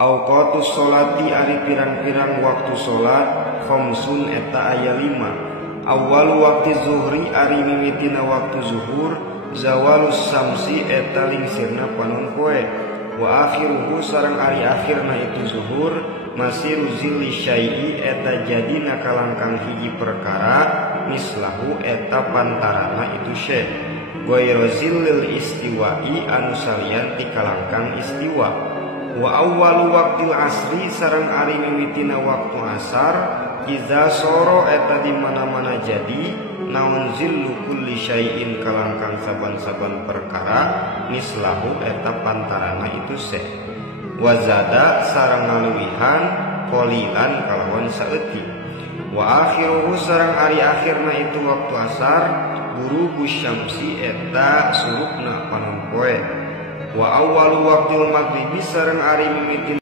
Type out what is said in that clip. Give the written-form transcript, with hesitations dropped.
Auqatus sholati ari pirang-pirang waktu salat khamsun eta aya 5. Awal waktu zuhri ari mimitina waktu zuhur, zawalus samsi eta lingsirna panon poe. Wa akhiruhu sareng ari akhirna itu zuhur, masih ruzil syai'i eta jadina kalangkang hiji perkara, mislahu eta pantarana itu syekh. Ghairozil lil istiwa'i anu salian ti kalangkang istiwa. Wa awwalu waqtil asri sareng ari mimitina waktu asar, iza soro eta di mana-mana jadi, naon zillu kulli syai'in kalangkang saban-saban perkara, mislahu eta pantarana itu se. Wazada sareng ngaluwihan qalilan kalawan saeutik. Wa akhiruhu sareng ari akhirna itu waktu asar, ghurubush syamsi eta surupna panon poe. Wa awwalu waqtil maghribi sareng ari mimitina